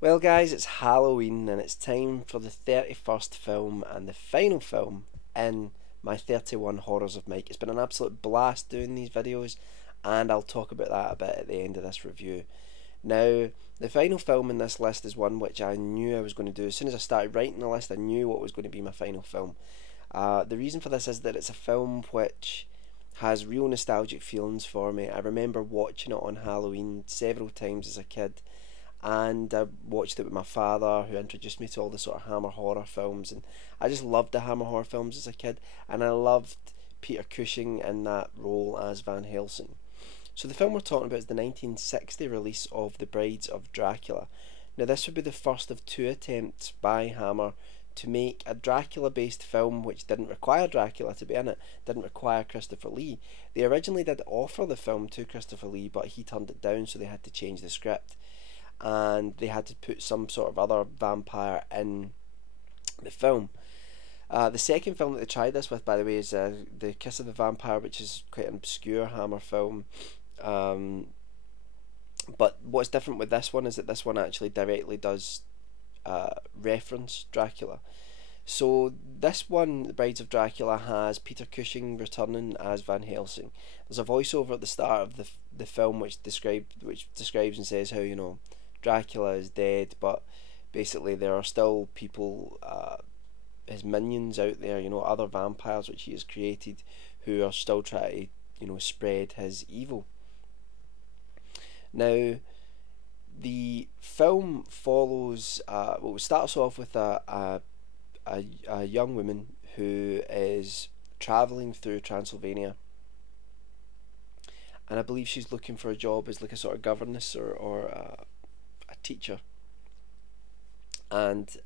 Well, guys, it's Halloween and it's time for the 31st film and the final film in my 31 Horrors of Mike. It's been an absolute blast doing these videos, and I'll talk about that a bit at the end of this review. Now, the final film in this list is one which I knew I was going to do. As soon as I started writing the list, I knew what was going to be my final film. The reason for this is that it's a film which has real nostalgic feelings for me. I remember watching it on Halloween several times as a kid, and I watched it with my father, who introduced me to all the sort of Hammer horror films, and I just loved the Hammer horror films as a kid, and I loved Peter Cushing in that role as Van Helsing. So the film we're talking about is the 1960 release of The Brides of Dracula. Now this would be the first of two attempts by Hammer to make a Dracula based film which didn't require Dracula to be in it, didn't require Christopher Lee. They originally did offer the film to Christopher Lee, but he turned it down, so they had to change the script and they had to put some sort of other vampire in the film. The second film that they tried this with, by the way, is The Kiss of the Vampire, which is quite an obscure Hammer film. Um, but what's different with this one is that this one actually directly does reference Dracula. So this one, The Brides of Dracula, has Peter Cushing returning as Van Helsing. There's a voiceover at the start of the film which describes and says how Dracula is dead, but basically there are still people, his minions out there, other vampires which he has created, who are still trying to spread his evil. Now, the film follows. Well, it starts off with a young woman who is traveling through Transylvania, and I believe she's looking for a job as like a sort of governess or a teacher, and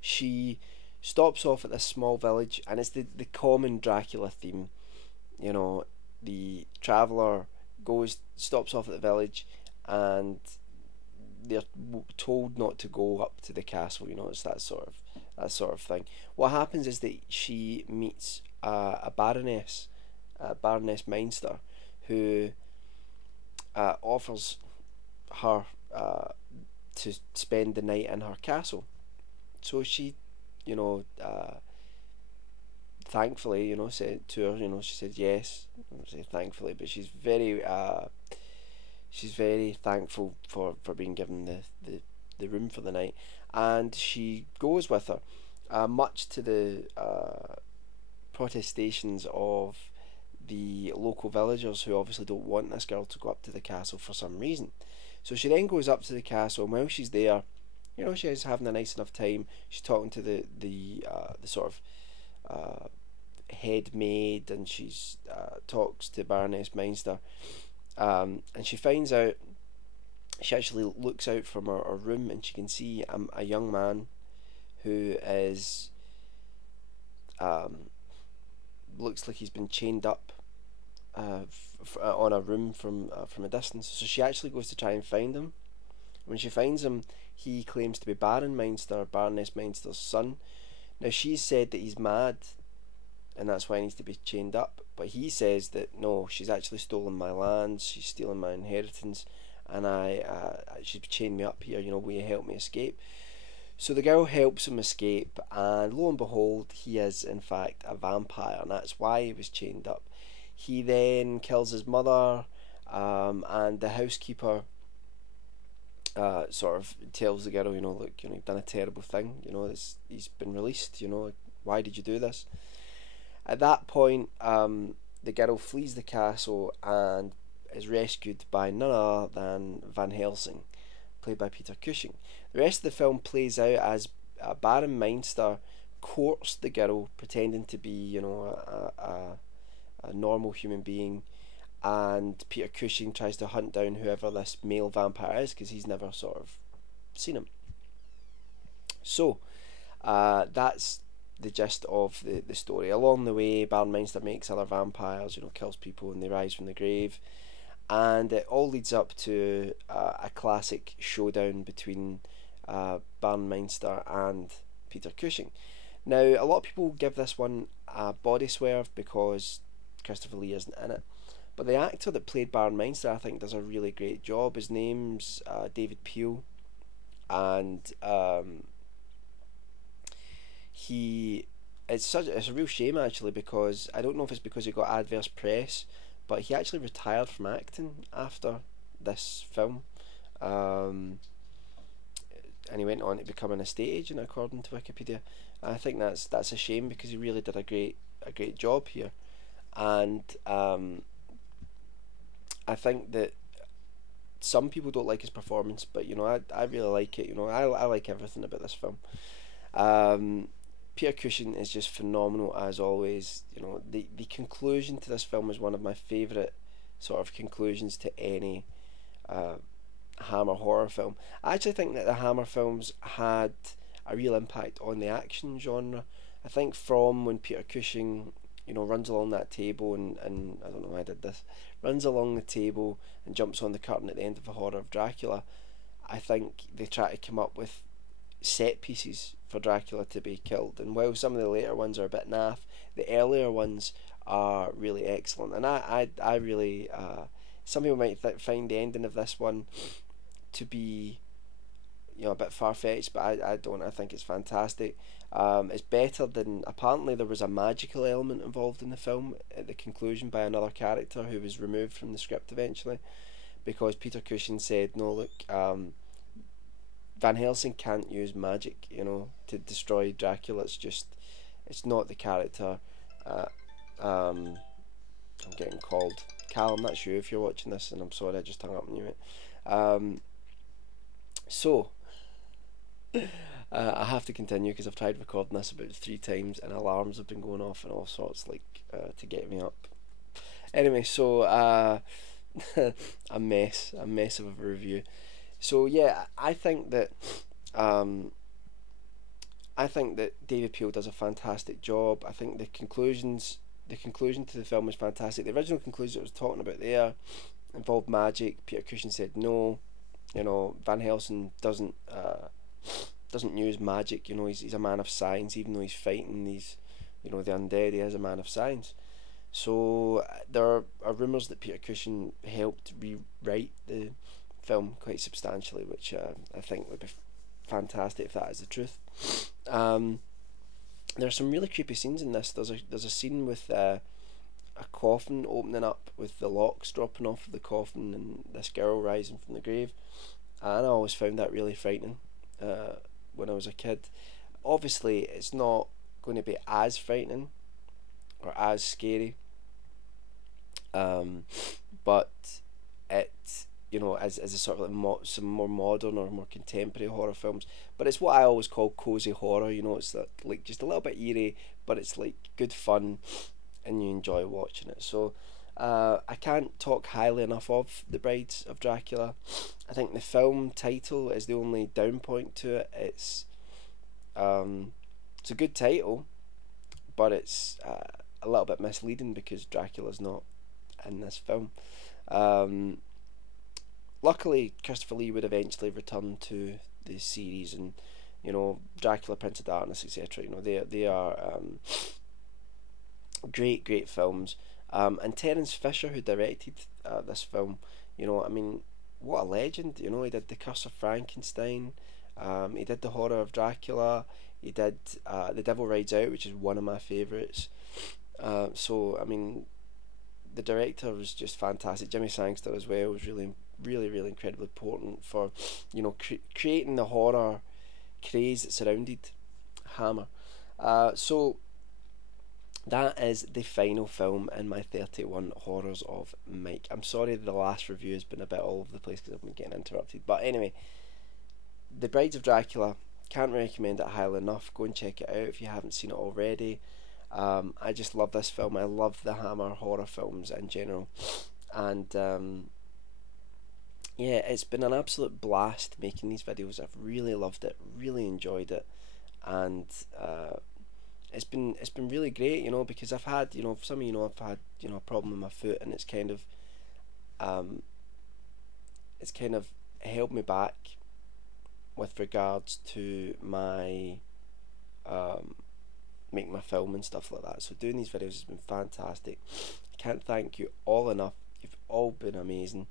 she stops off at this small village, and it's the common Dracula theme. The traveller stops off at the village, and they're told not to go up to the castle. It's that sort of thing. What happens is that she meets a baroness, Baroness Meinster, who offers her to spend the night in her castle. So she, you know, uh, thankfully, said to her, she said yes. I don't say thankfully, but she's very thankful for being given the room for the night, and she goes with her, much to the protestations of the local villagers, who obviously don't want this girl to go up to the castle for some reason. So she then goes up to the castle, and while she's there, she's having a nice enough time. She's talking to the sort of head maid, and she's talks to Baroness Meinster, and she finds out. She actually looks out from her room, and she can see a young man who is looks like he's been chained up on a room from a distance. So she actually goes to try and find him. When she finds him, he claims to be Baron Meinster, Baroness Meinster's son. Now she's said that he's mad, and that's why he needs to be chained up. But he says that no, she's actually stolen my lands, she's stealing my inheritance, and she's chained me up here. Will you help me escape? So the girl helps him escape, and lo and behold, he is in fact a vampire, and that's why he was chained up. He then kills his mother, and the housekeeper sort of tells the girl, look, you've done a terrible thing. He's been released. Why did you do this? At that point, the girl flees the castle and is rescued by none other than Van Helsing, played by Peter Cushing. The rest of the film plays out as Baron Meinster courts the girl, pretending to be, a normal human being, and Peter Cushing tries to hunt down whoever this male vampire is, because he's never sort of seen him. So that's the gist of the story. Along the way, Baron Meinster makes other vampires, kills people, and they rise from the grave, and it all leads up to a classic showdown between Baron Meinster and Peter Cushing. Now, a lot of people give this one a body swerve because Christopher Lee isn't in it, but the actor that played Baron Meinster, I think, does a really great job. His name's David Peel, and he it's a real shame actually, because I don't know if it's because he got adverse press, but he actually retired from acting after this film. Um, and he went on to become an estate agent according to Wikipedia. I think that's a shame, because he really did a great job here, and I think that some people don't like his performance, but I really like it. I like everything about this film. Um, Peter Cushing is just phenomenal as always. The conclusion to this film is one of my favourite sort of conclusions to any uh, Hammer horror film. I actually think that the Hammer films had a real impact on the action genre. I think from when Peter Cushing, runs along that table, and I don't know why I did this, runs along the table and jumps on the curtain at the end of the Horror of Dracula, I think they try to come up with set pieces for Dracula to be killed. And while some of the later ones are a bit naff, the earlier ones are really excellent. And I really, some people might find the ending of this one to be a bit far fetched, but I don't. I think it's fantastic. It's better than, apparently there was a magical element involved in the film at the conclusion by another character who was removed from the script eventually, because Peter Cushing said, no, look, Van Helsing can't use magic, to destroy Dracula. It's not the character. Uh, I'm getting called. Callum, that's you if you're watching this, and I'm sorry I just hung up on you, mate. So, I have to continue because I've tried recording this about 3 times and alarms have been going off and all sorts, to get me up. Anyway, so a mess of a review. So yeah, I think that David Peel does a fantastic job. I think the conclusion to the film is fantastic. The original conclusion I was talking about there involved magic. Peter Cushing said no. Van Helsing doesn't use magic. He's a man of science, even though he's fighting these, the undead. He is a man of science. So there are rumours that Peter Cushing helped rewrite the film quite substantially, which I think would be fantastic if that is the truth. There are some really creepy scenes in this. There's a scene with a coffin opening up with the locks dropping off of the coffin and this girl rising from the grave, and I always found that really frightening when I was a kid. Obviously it's not going to be as frightening or as scary, but it as a sort of some more modern or more contemporary horror films. But it's what I always call cozy horror. It's like just a little bit eerie, but it's like good fun, and you enjoy watching it. So I can't talk highly enough of The Brides of Dracula. I think the film title is the only down point to it. It's a good title, but it's a little bit misleading because Dracula's not in this film. Luckily, Christopher Lee would eventually return to the series, and Dracula, Prince of Darkness, etc. They are great films. And Terence Fisher, who directed this film, what a legend. He did The Curse of Frankenstein. He did The Horror of Dracula. He did The Devil Rides Out, which is one of my favourites. So the director was just fantastic. Jimmy Sangster as well was really incredibly important for creating the horror craze that surrounded Hammer. So that is the final film in my 31 Horrors of Mike. I'm sorry the last review has been a bit all over the place because I've been getting interrupted, but anyway, The Brides of Dracula, can't recommend it highly enough. Go and check it out if you haven't seen it already. I just love this film. I love the Hammer horror films in general, and yeah, it's been an absolute blast making these videos. I've really loved it, really enjoyed it, and it's been really great, because I've had, some of I've had, a problem with my foot, and it's kind of held me back with regards to my making my film and stuff like that. So doing these videos has been fantastic. I can't thank you all enough. You've all been amazing,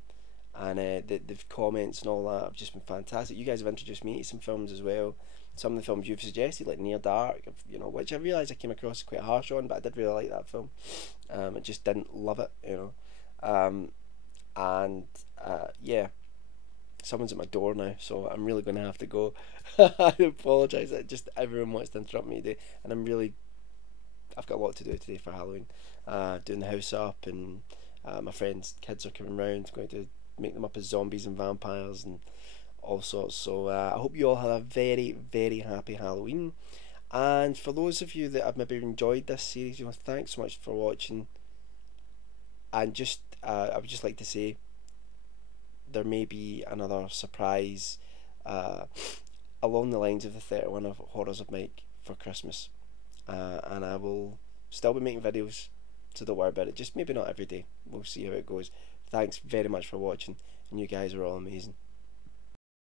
and the comments and all that have just been fantastic. You guys have introduced me to some films as well. Some of the films you've suggested, like Near Dark, you know, which I realise I came across quite harsh on, but I did really like that film. I just didn't love it, you know. And yeah, someone's at my door now, so I'm really going to have to go. I apologise. Just everyone wants to interrupt me today, and I've got a lot to do today for Halloween. Doing the house up, and my friends' kids are coming round. Going to make them up as zombies and vampires and all sorts. So I hope you all have a very, very happy Halloween. And for those of you that have maybe enjoyed this series, you know, thanks so much for watching. And just I would just like to say there may be another surprise along the lines of the 31 of Horrors of Mike for Christmas, and I will still be making videos, so don't worry about it. Just maybe not every day. We'll see how it goes. Thanks very much for watching, and you guys are all amazing.